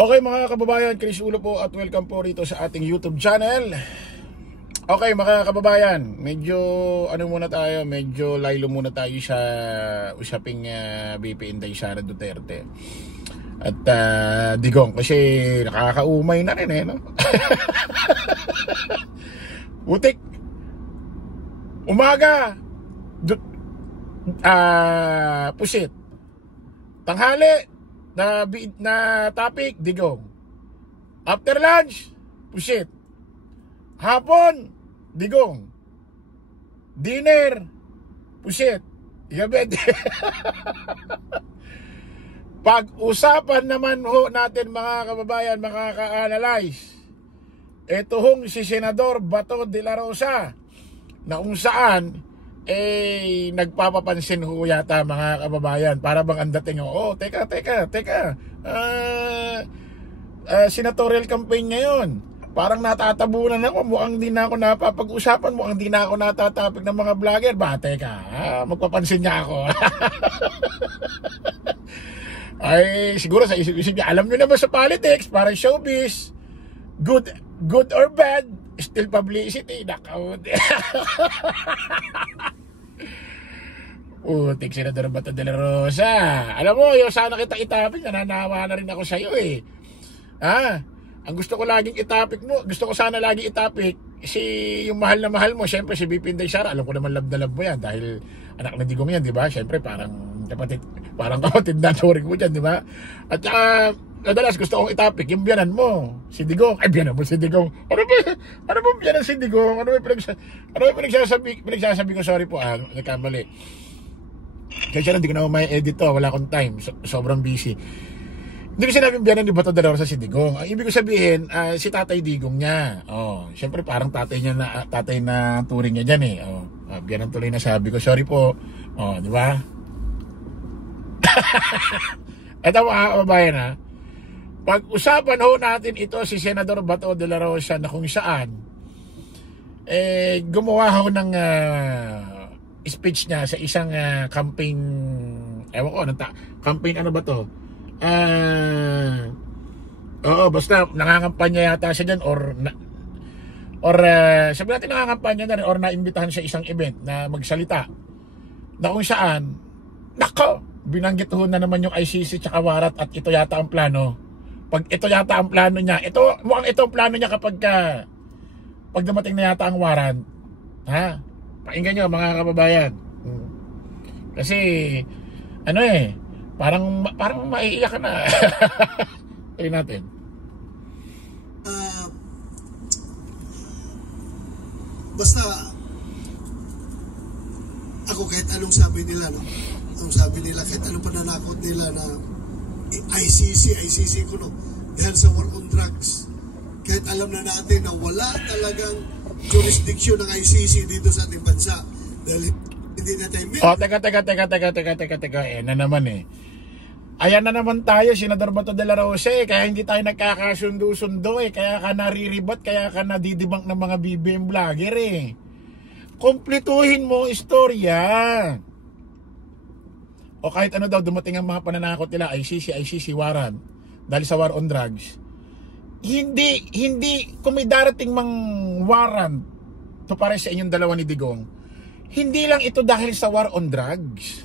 Okay mga kababayan, Chris Ulo po at welcome po rito sa ating YouTube channel. Okay mga kababayan, medyo muna tayo, medyo laylo muna tayo sa usaping BP Inday Sara Duterte. At Digong kasi nakakaumay na rin no? Butik umaga pusit, tanghali na topic, Digong. After lunch, pusit. Hapon, Digong. Dinner, pusit. Gabi. Pag-usapan naman ho natin mga kababayan, makaka-analyze. Ito hong si Senador Bato de la Rosa na kung saan nagpapapansin ho yata mga kababayan, para bang ang dating teka senatorial campaign ngayon, parang natatabunan ako, mukhang di na ako napapag-usapan, mukhang di na ako natatapik ng mga vlogger. Teka, magpapansin niya ako. Ay siguro sa isip niya, alam niyo naman sa politics, parang showbiz, good or bad, still publicity. Nakaw. Putik, Senador Bato de la Rosa. Alam mo, yung sana kita itapik, nananawa na rin ako sa'yo Ang gusto ko laging itapik mo, gusto ko sana laging itapik yung mahal na mahal mo, syempre si BP Inday Sara. Alam ko naman love na love mo yan dahil anak na Digong yan, di ba? Syempre parang kapatid na turing mo dyan, di ba? At madalas gusto kong itapik yung biyanan mo, si Digong. Ay, biyanan mo si Digong. Ano ba biyanan si Digong? Ano ba pinagsasabi ko? Sorry po, nagkamali. Kaya hindi ko na may edit to, wala akong time, sobrang busy. Hindi ko sinabing biyanan ni Bato de la Rosa si Digong. Ang ibig ko sabihin, si Tatay Digong niya. Syempre parang tatay na turing niya dyan biyanan tuloy na sabi ko. Sorry po. Di ba? Ito mga kababayan pag-usapan ho natin ito si Senador Bato de la Rosa na kung saan gumawa ho ng speech niya sa isang campaign, ewan ko, campaign ano ba to? Basta nangangampanya yata siya dyan or sabi natin nangangampanya na rin or naimbitahan sa isang event na magsalita na kung saan, nako, binanggit ho na naman yung ICC tsaka warat at ito yata ang plano. Pag ito yata ang plano niya, mukhang ito ang plano niya kapag pag dumating na yata ang warrant. Pakinggan nyo mga kababayan. Kasi parang maiiyak ka na. Tuloy natin. Basta ako kahit anong sabi nila kahit anong pananakot nila na ICC ko dahil sa war on drugs, kahit alam na natin na wala talagang jurisdiction ng ICC dito sa ating bansa dahil hindi na tayo teka na naman ayan na naman tayo, Senador Bato de la Rosa kaya hindi tayo nagkakasundo-sundo kaya ka nariribat, kaya ka nadidibang ng mga BBM vlogger Kumpletuhin mo istorya. O kahit ano daw dumating ang mga pananakot nila, ICC warrant dahil sa war on drugs. Hindi kung may darating mang warrant to pare sa inyong dalawa ni Digong, hindi lang ito dahil sa war on drugs.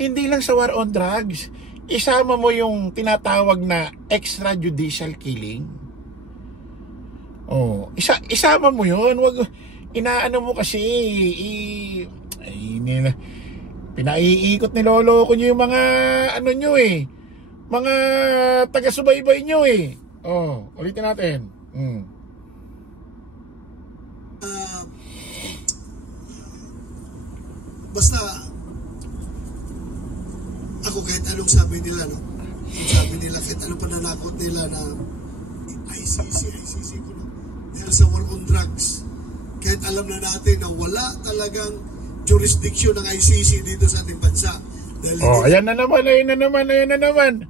Hindi lang sa war on drugs. Isama mo yung tinatawag na extrajudicial killing. Isama mo yun. Wag inaano mo kasi pinaiikot ni lolo ko nyo yung mga mga taga-subaybay nyo ulitin natin. Basta ako kahit anong sabi nila kahit anong pananakot nila na ICC ko dahil sa war on drugs, kahit alam na natin na wala talagang jurisdiction ng ICC dito sa ating bansa dahil ayan na naman.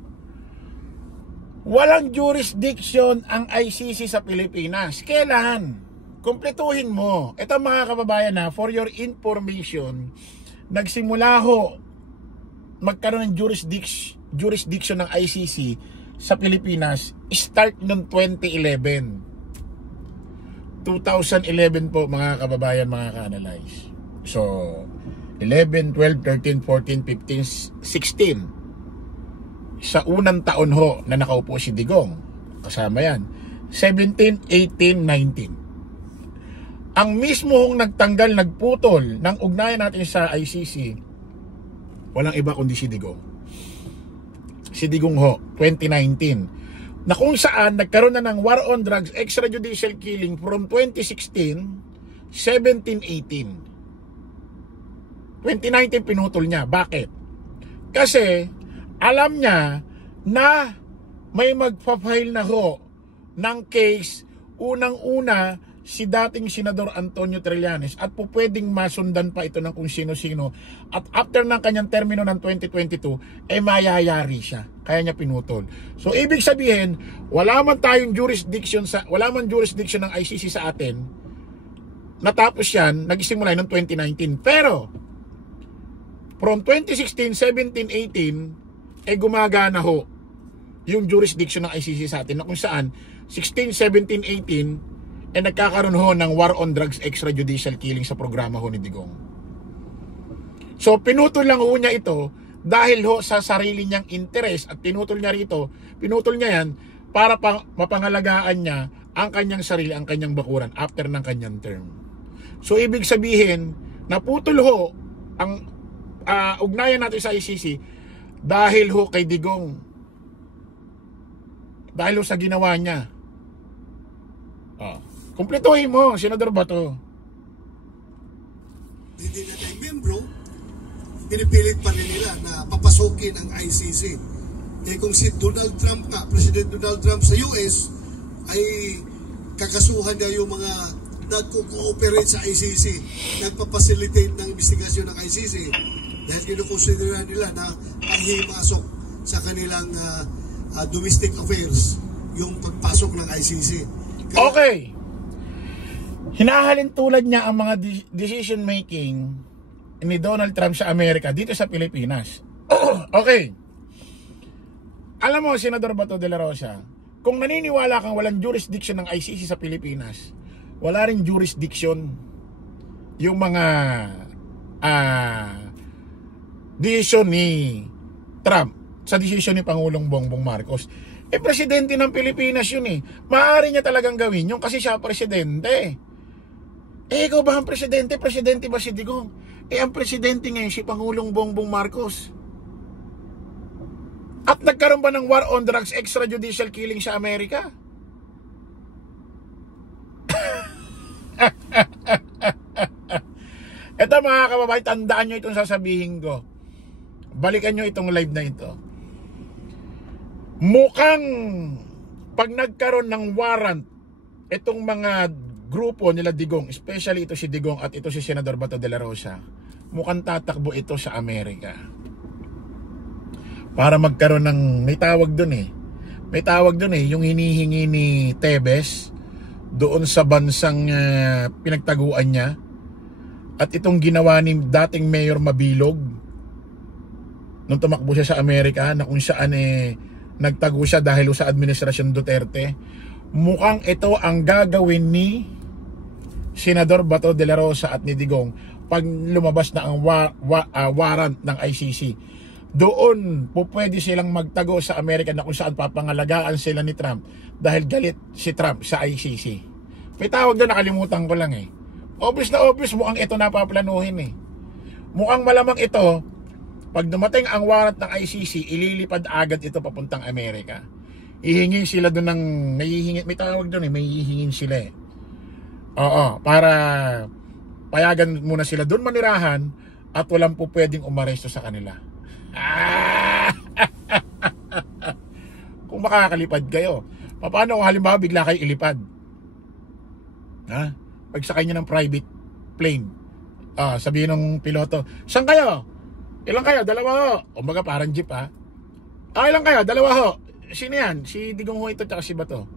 Walang jurisdiction ang ICC sa Pilipinas. Kailan? Kumpletuhin mo. Ito mga kababayan for your information, nagsimula ho magkaroon ng jurisdiction ng ICC sa Pilipinas start noong 2011. 2011 po mga kababayan, mga ka-analyze. So 11, 12, 13, 14, 15, 16. Sa unang taon ho na nakaupo si Digong, kasama yan, 17, 18, 19. Ang mismo hong nagtanggal, nagputol ng ugnayan natin sa ICC, walang iba kundi si Digong. Si Digong ho, 2019. Na kung saan nagkaroon na ng war on drugs, extrajudicial killing from 2016, 17, 18. 2019 pinutol niya. Bakit? Kasi alam niya na may magpa-file na ho ng case, unang-una si dating Senador Antonio Trillanes, at po pwedeng masundan pa ito ng kung sino-sino, at after ng kanyang termino ng 2022 mayayari siya, kaya niya pinutol. So ibig sabihin, wala man jurisdiction ng ICC sa atin. Natapos yan, nagsimula noong 2019, pero from 2016, 17, 18 gumagana ho yung jurisdiction ng ICC sa atin, na kung saan 16, 17, 18 nagkakaroon ho ng war on drugs extrajudicial killing sa programa ho ni Digong. So pinutol lang ho niya ito dahil ho sa sarili niyang interes, at pinutol niya yan para mapangalagaan niya ang kanyang sarili, ang kanyang bakuran after ng kanyang term. So ibig sabihin, naputol ho ang ugnayan natin sa ICC dahil ho kay Digong, dahil ho sa ginawa niya. Kumpletuhin mo, Senador Bato. Hindi na tayo membro, pinipilit pa rin nila na papasukin ang ICC. Kung si Donald Trump nga, President Donald Trump sa US, ay kakasuhan niya yung mga nagko-cooperate sa ICC, nagpapacilitate ng investigasyon ng ICC, dahil kinukonsidera nila na panghimasok sa kanilang domestic affairs yung pagpasok ng ICC. Okay. Hinahalin tulad niya ang mga decision making ni Donald Trump sa Amerika dito sa Pilipinas. Okay. Alam mo, Senador Bato de la Rosa, kung naniniwala kang walang jurisdiction ng ICC sa Pilipinas, wala rin jurisdiction yung mga decision ni Trump sa decision ni Pangulong Bongbong Marcos. Presidente ng Pilipinas yun eh. Maaari niya talagang gawin yun kasi siya presidente. Ikaw ba ang presidente? Presidente ba si Digong? Ang presidente ngayon si Pangulong Bongbong Marcos. At nagkaroon ba ng war on drugs extrajudicial killing sa Amerika? Ito mga kababayan, tandaan nyo itong sasabihin ko. Balikan nyo itong live na ito. Mukhang pag nagkaroon ng warrant itong mga grupo nila Digong, especially ito si Digong at ito si Senador Bato de la Rosa, mukhang tatakbo ito sa Amerika para magkaroon ng, may tawag dun yung hinihingi ni Tebes doon sa bansang pinagtaguan niya, at itong ginawa ni dating Mayor Mabilog nung tumakbo siya sa Amerika, na kung saan nagtago siya dahil sa administrasyon Duterte. Mukhang ito ang gagawin ni Senador Bato de la Rosa at ni Digong pag lumabas na ang warrant ng ICC. Doon po pwede silang magtago sa Amerika, na kung saan papangalagaan sila ni Trump dahil galit si Trump sa ICC. May tawag doon, nakalimutan ko lang Obvious na obvious, mukhang ito napaplanuhin Mukhang malamang ito, pag dumating ang warrant ng ICC, ililipad agad ito papuntang Amerika. Ihingi sila doon ng, may tawag doon may hihingin sila Oo, para payagan muna sila doon manirahan at walang po pwedeng umaresto sa kanila. Kung makakalipad kayo, paano kung halimbawa bigla kayo ilipad? Pagsakay nyo ng private plane, sabihin ng piloto, saan kayo? Ilang kayo? Dalawa ho. Umaga parang jeep ilang kayo? Dalawa ho. Sino yan? Si Digong ho ito tsaka si Bato.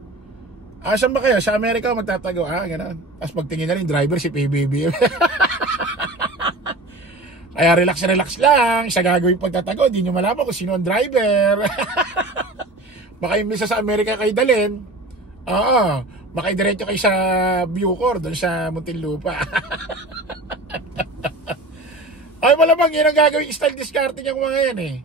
Saan ba kayo? Sa Amerika magtatago. Gano'n. Tapos pagtingin na rin, driver si PBB. Kaya relax lang. Sa gagawin pagtatago, di nyo malaman kung sino ang driver. Baka imbis sa Amerika kayo dalhin, makaidiretso kayo sa Bucor, doon sa Muntinlupa. Ay, malamang yun ang gagawing style discarding yung mga yan eh.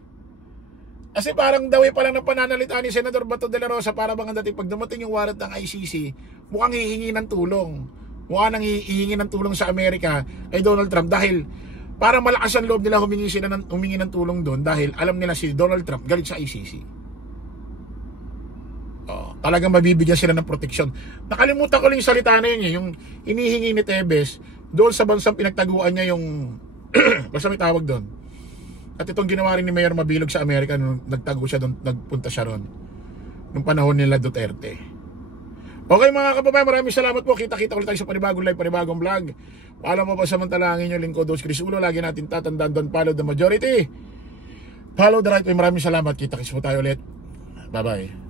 Kasi parang daw pa lang ng pananalita ni Senador Bato de la Rosa para bang dating pag dumating yung warrant ng ICC, mukhang hihingi ng tulong. Mukhang hihingi ng tulong sa Amerika kay Donald Trump dahil parang malakas ang loob nila humingi ng tulong doon dahil alam nila si Donald Trump galit sa ICC. Talagang mabibigyan sila ng proteksyon. Nakalimutan ko lang yung salita na yun, yung inihingi ni Tebes doon sa bansang pinagtaguan niya yung basta may tawag doon. At itong ginawa rin ni Mayor Mabilog sa Amerika nung nagtago siya doon, nagpunta siya ron nung panahon nila Duterte. Okay mga kababayan, maraming salamat po. Kita-kita ulit tayo sa panibagong live, panibagong vlog. Paalam po ba samantalangin yung lingkod Dos Chris Ulo. Lagi natin tatandaan doon, follow the majority, follow the right way. Maraming salamat. Kita-kits po tayo ulit. Bye bye.